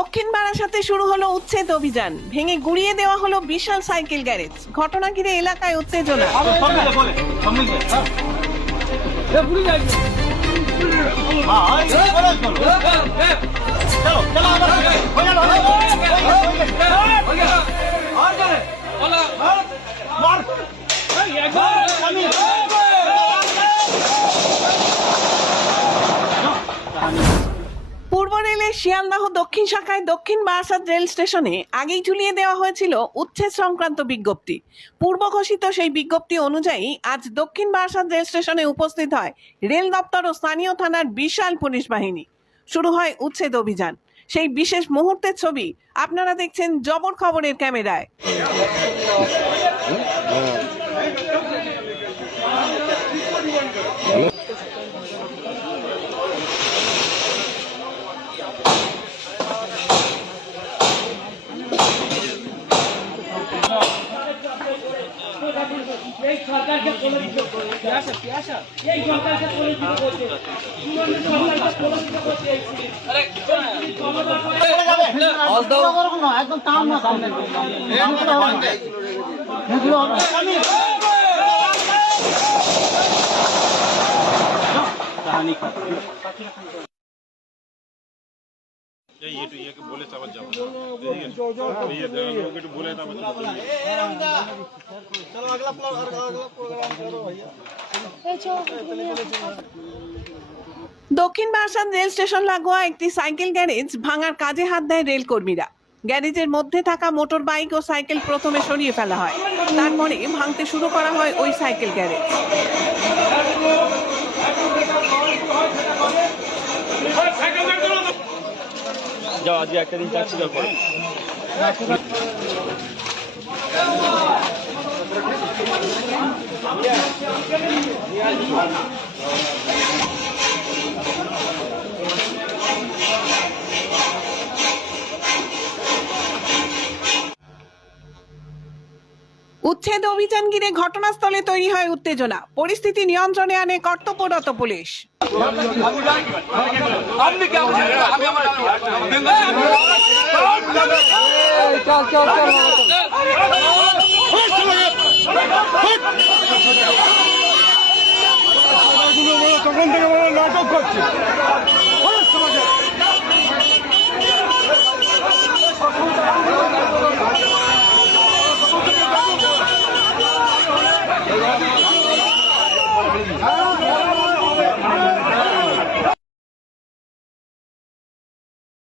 দক্ষিণ বারাসাতে শুরু হলো উচ্ছেদ অভিযান। ভেঙে গুড়িয়ে দেওয়া হলো বিশাল সাইকেল গ্যারেজ। ঘটনা ঘিরে এলাকায় উত্তেজনা। পূর্ব রেলের শিয়ালদহ দক্ষিণ শাখায় দক্ষিণ বারাসাত রেল স্টেশনে আগেই ঝুলিয়ে দেওয়া হয়েছিল উচ্ছেদ সংক্রান্ত বিজ্ঞপ্তি। পূর্ব ঘোষিত সেই বিজ্ঞপ্তি অনুযায়ী আজ দক্ষিণ বারাসাত রেল স্টেশনে উপস্থিত হয় রেল দপ্তর ও স্থানীয় থানার বিশাল পুলিশ বাহিনী। শুরু হয় উচ্ছেদ অভিযান। সেই বিশেষ মুহূর্তের ছবি আপনারা দেখছেন জবর খবরের ক্যামেরায়। দক্ষিণ বারাসাত রেল স্টেশন লাগোয়া একটি সাইকেল গ্যারেজ ভাঙার কাজে হাত দেয় রেল কর্মীরা। গ্যারেজের মধ্যে থাকা মোটর বাইক ও সাইকেল প্রথমে সরিয়ে ফেলা হয়, তারপরে ভাঙতে শুরু করা হয় ওই সাইকেল গ্যারেজ। যাও আজকে একটা দিন ট্যাক্সি দর করো। উচ্ছেদ অভিযান ঘিরে ঘটনাস্থলে তৈরি হয় উত্তেজনা। পরিস্থিতি নিয়ন্ত্রণে আনে কর্তব্যরত পুলিশ। তখন থেকে নাটক করছে।